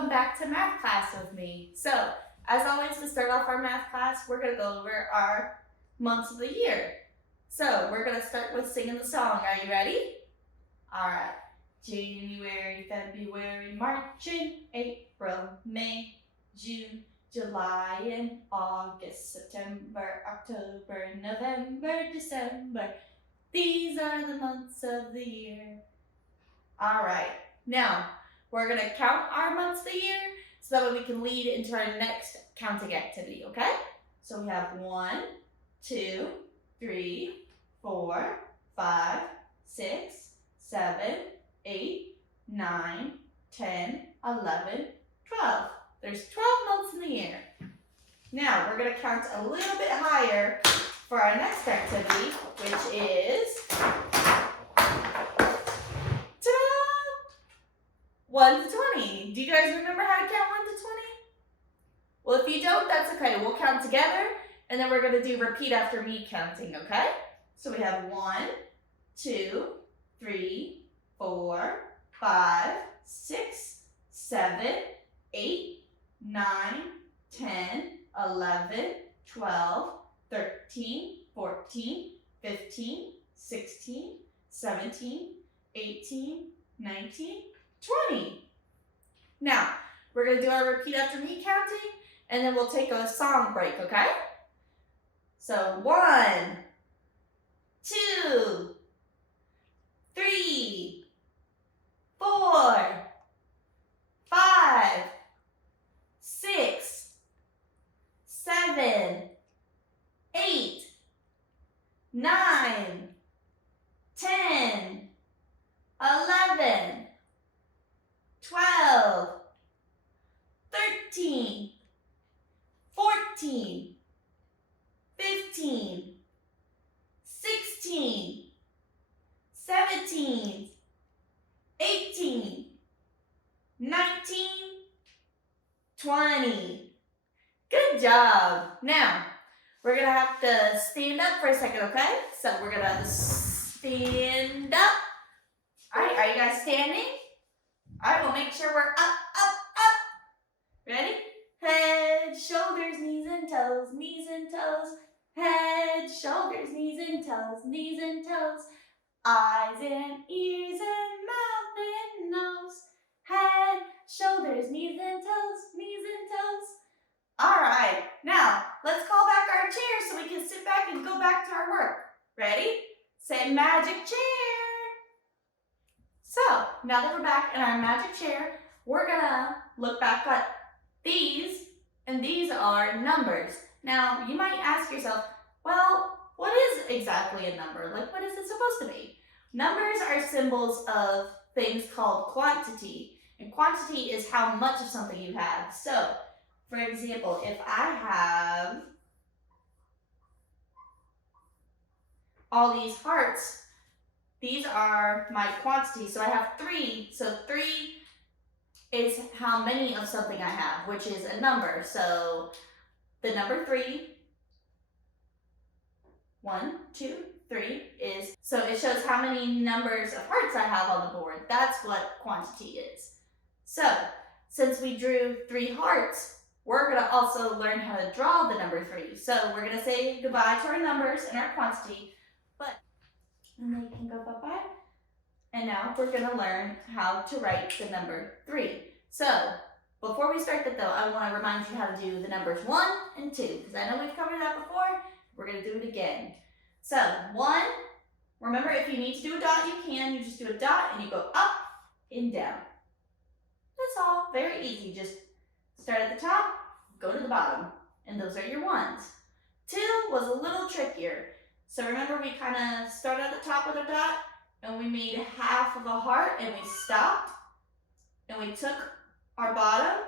welcome back to math class with me. So, as always, to start off our math class, we're going to go over our months of the year. So, we're going to start with singing the song. Are you ready? Alright. January, February, March, and April, May, June, July, and August, September, October, November, December. These are the months of the year. Alright. Now, we're going to count our months of the year so that way we can lead into our next counting activity, okay? So we have 1, 2, 3, 4, 5, 6, 7, 8, 9, 10, 11, 12. There's 12 months in the year. Now, we're going to count a little bit higher for our next activity, which is 1 to 20. Do you guys remember how to count 1 to 20? Well, if you don't, that's okay. We'll count together, and then we're going to do repeat after me counting, okay? So we have 1, 2, 3, 4, 5, 6, 7, 8, 9, 10, 11, 12, 13, 14, 15, 16, 17, 18, 19, 20. Now, we're going to do our repeat after me counting, and then we'll take a song break, okay? So, 1, 2, 3, 4, 5, 6, 7, 8, 9, 10, 11, 12, 13, 14, 15, 16, 17, 18, 19, 20. Good job. Now, we're going to have to stand up for a second, okay? So we're going to stand up. All right, are you guys standing? All right, we'll make sure we're up, up, up. Ready? Head, shoulders, knees and toes, knees and toes. Head, shoulders, knees and toes, knees and toes. Eyes and ears and mouth and nose. Head, shoulders, knees and toes, knees and toes. All right, now let's call back our chairs so we can sit back and go back to our work. Ready? Say magic chair. So, now that we're back in our magic chair, we're gonna look back at these, and these are numbers. Now, you might ask yourself, well, what is exactly a number? Like, what is it supposed to be? Numbers are symbols of things called quantity, and quantity is how much of something you have. So, for example, if I have all these hearts, these are my quantity. So I have 3. So 3 is how many of something I have, which is a number. So the number 3, 1, 2, 3 is, so it shows how many numbers of hearts I have on the board. That's what quantity is. So since we drew 3 hearts, we're going to also learn how to draw the number 3. So we're going to say goodbye to our numbers and our quantity, and then you can go bye-bye. And now we're going to learn how to write the number 3. So before we start that though, I want to remind you how to do the numbers 1 and 2, because I know we've covered that before. We're going to do it again. So 1, remember if you need to do a dot, you can. You just do a dot and you go up and down. That's all. Very easy. Just start at the top, go to the bottom, and those are your 1s. 2 was a little trickier. So remember we kind of started at the top with a dot, and we made half of a heart, and we stopped, and we took our bottom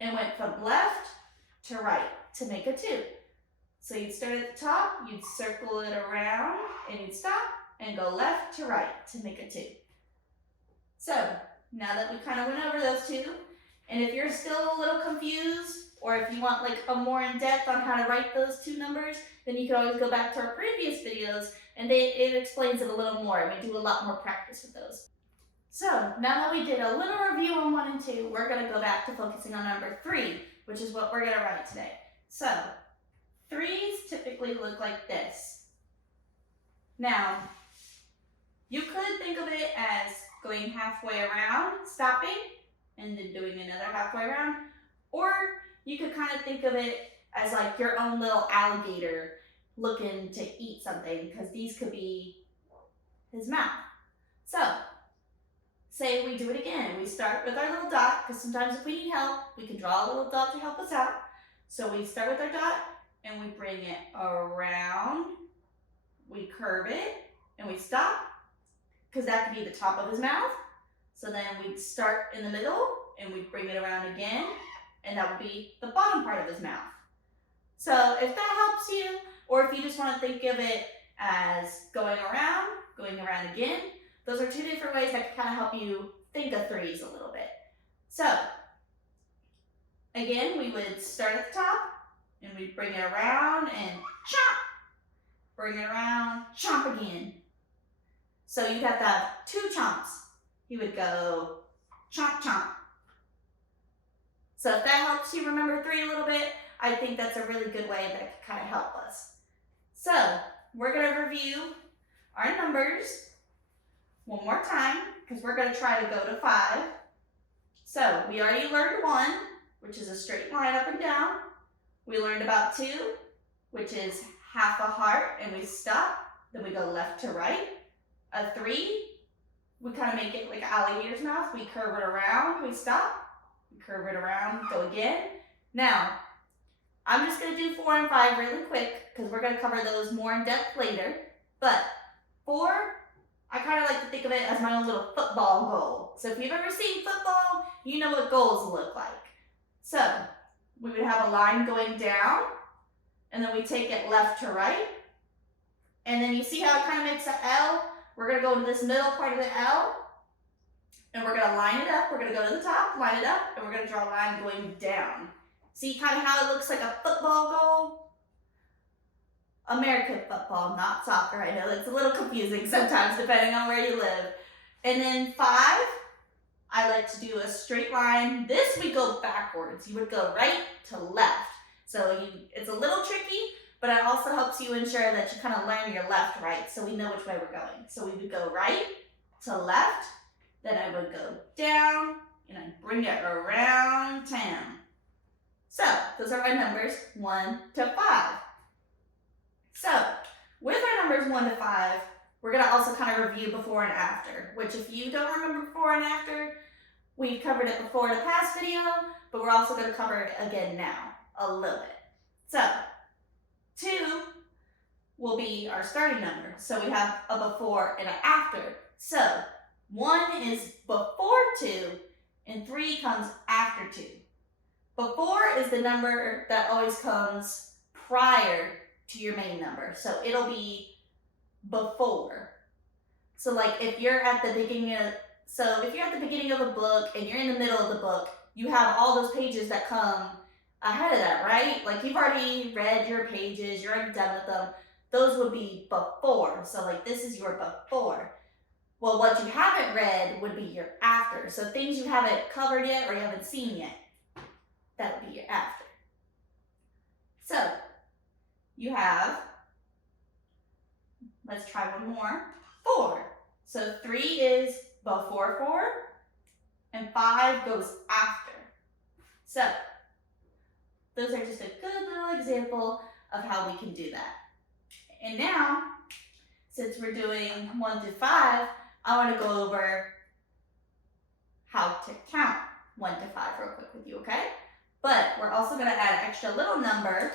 and went from left to right to make a 2. So you'd start at the top, you'd circle it around, and you'd stop and go left to right to make a 2. So now that we kind of went over those 2, and if you're still a little confused, or if you want like a more in-depth on how to write those 2 numbers, then you can always go back to our previous videos, and it explains it a little more. We do a lot more practice with those. So now that we did a little review on 1 and 2, we're going to go back to focusing on number 3, which is what we're going to write today. So 3s typically look like this. Now, you could think of it as going halfway around, stopping, and then doing another halfway around. Or you could kind of think of it as like your own little alligator looking to eat something, because these could be his mouth. So, say we do it again. We start with our little dot, because sometimes if we need help, we can draw a little dot to help us out. So we start with our dot, and we bring it around, we curve it, and we stop, because that could be the top of his mouth. So then we start in the middle, and we bring it around again, and that would be the bottom part of his mouth. So if that helps you, or if you just want to think of it as going around again, those are 2 different ways that can kind of help you think of 3s a little bit. So, again, we would start at the top, and we'd bring it around and chomp. Bring it around, chomp again. So you'd have to have 2 chomps. You would go chomp, chomp. So if that helps you remember 3 a little bit, I think that's a really good way that can kind of help us. So we're going to review our numbers one more time, because we're going to try to go to 5. So we already learned 1, which is a straight line up and down. We learned about 2, which is half a heart, and we stop. Then we go left to right. A 3, we kind of make it like an alligator's mouth. We curve it around, we stop. We curve it around, go again. Now, I'm just going to do 4 and 5 really quick, because we're going to cover those more in depth later. But 4, I kind of like to think of it as my own little football goal. So if you've ever seen football, you know what goals look like. So we would have a line going down, and then we take it left to right. And then you see how it kind of makes an L? We're going to go to this middle part of the L, and we're going to line it up. We're going to go to the top, line it up, and we're going to draw a line going down. See kind of how it looks like a football goal? American football, not soccer. I know it's a little confusing sometimes depending on where you live. And then 5, I like to do a straight line. This we go backwards. You would go right to left. So it's a little tricky, but it also helps you ensure that you kind of learn your left, right, so we know which way we're going. So we would go right to left, then I would go down, and I'd bring it around town. So those are my numbers 1 to 5. So with our numbers 1 to 5, we're going to also kind of review before and after, which if you don't remember before and after, we've covered it before in a past video, but we're also going to cover it again now, a little bit. So 2 will be our starting number. So we have a before and an after. So 1 is before 2, and 3 comes after 2. Before is the number that always comes prior to your main number. So it'll be before. So like if you're at the beginning of a book and you're in the middle of the book, you have all those pages that come ahead of that, right? Like you've already read your pages, you're already done with them. Those would be before. So like this is your before. Well, what you haven't read would be your after. So things you haven't covered yet or you haven't seen yet, that would be your after. So you have, let's try one more, 4. So 3 is before 4, and 5 goes after. So those are just a good little example of how we can do that. And now, since we're doing 1 to 5, I want to go over how to count 1 to 5 real quick with you, okay? But we're also going to add an extra little number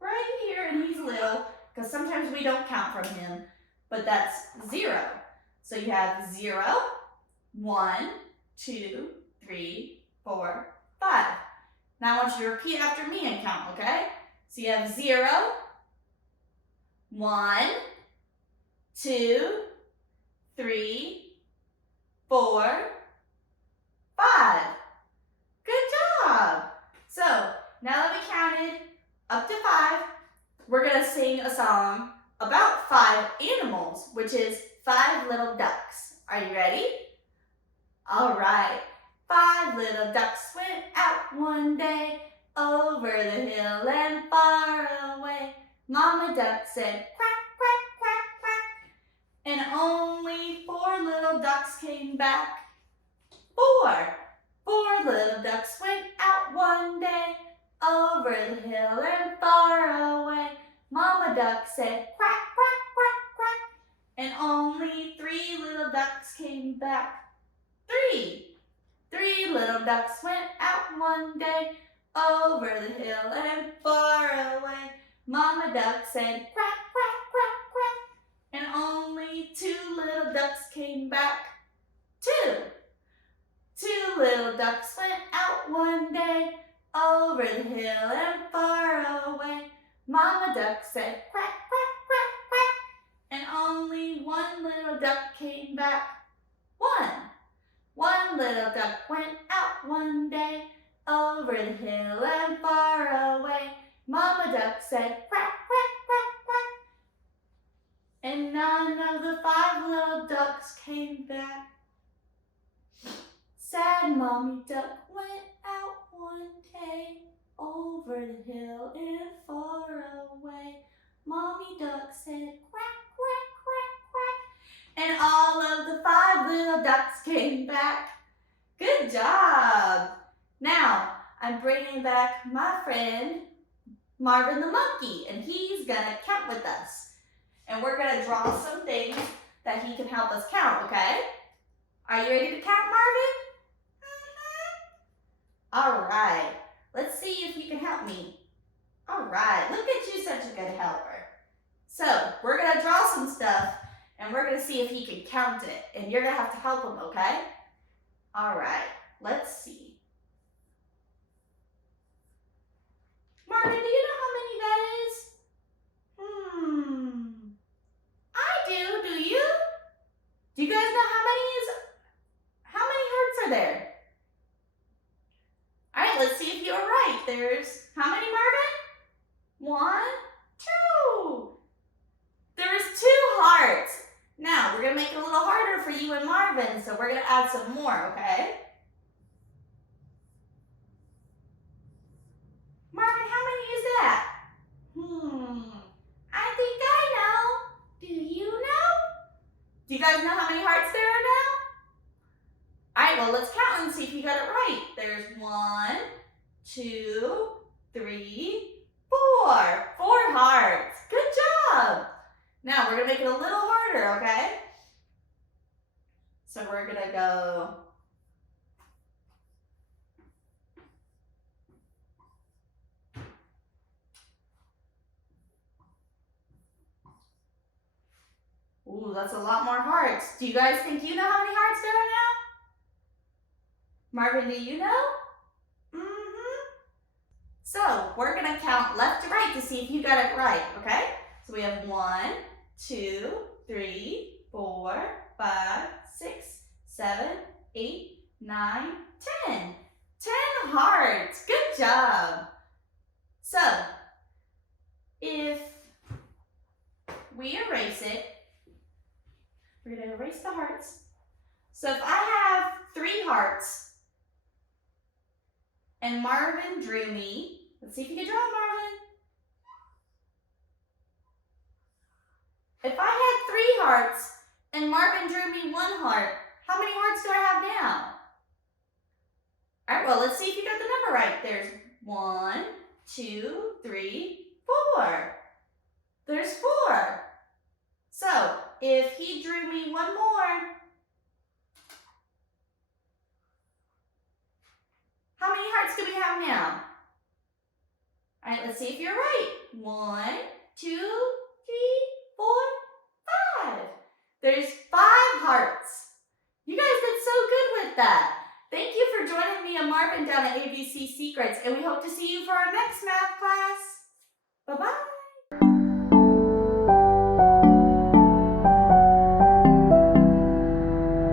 right here, and he's little, because sometimes we don't count from him, but that's 0. So you have 0, 1, 2, 3, 4, 5. Now I want you to repeat after me and count, okay? So you have 0, 1, 2, 3, 4, 5. Good job. So now that we counted up to 5, we're going to sing a song about 5 animals, which is 5 little ducks. Are you ready? All right. 5 little ducks went out one day, over the hill and far away. Mama duck said quack, quack, quack, quack. And only 4 little ducks came back. 4. 4 little ducks went out one day, over the hill and far away. Mama duck said quack, quack, quack, quack. And only 3 little ducks came back. 3. 3 little ducks went out one day, over the hill and far away. Mama duck said quack, quack, quack, quack. And only 2 little ducks came back. 2. 2 little ducks went out one day, over the hill and far away. Mama duck said quack, quack, quack, quack. And only 1 little duck came back. 1. 1 little duck went out one day, over the hill and far away. Mama duck said quack, quack, quack, quack. And none of the 5 little ducks came back. Sad Mommy duck went out one day, over the hill and far away. Mommy duck said quack, quack, quack, quack. And all of the 5 little ducks came back. Good job. Now, I'm bringing back my friend, Marvin the monkey, and he's gonna count with us. And we're gonna draw some things that he can help us count, okay? Are you ready to count, Marvin? All right, let's see if you can help me. All right, look at you, such a good helper. So, we're gonna draw some stuff, and we're gonna see if he can count it, and you're gonna have to help him, okay? All right, let's see. Marvin, do you know how many that is? I do you? Do you guys know how many hearts are there? All right, let's see if you're right. There's, how many, Marvin? 1, 2. There's 2 hearts. Now, we're gonna make it a little harder for you and Marvin, so we're gonna add some more, okay? Marvin, how many is that? I think I know. Do you know? Do you guys know how many hearts there are now? All right, well, let's count and see if you got it right. There's 1, 2, 3, 4. 4 hearts. Good job. Now, we're going to make it a little harder, okay? So we're going to go... Ooh, that's a lot more hearts. Do you guys think you know how many hearts there are now? Marvin, do you know? So, we're going to count left to right to see if you got it right, okay? So we have 1, 2, 3, 4, 5, 6, 7, 8, 9, 10. 10 hearts. Good job. So, if we erase it, we're going to erase the hearts. So if I have 3 hearts, and Marvin drew me, let's see if you can draw Marvin. If I had 3 hearts, and Marvin drew me 1 heart, how many hearts do I have now? All right, well, let's see if you got the number right. There's 1, 2, 3, 4. There's 4. So, if he drew me 1 more, how many hearts do we have now? All right, let's see if you're right. 1, 2, 3, 4, 5. There's 5 hearts. You guys did so good with that. Thank you for joining me and Marvin down at ABC Secrets, and we hope to see you for our next math class. Bye-bye.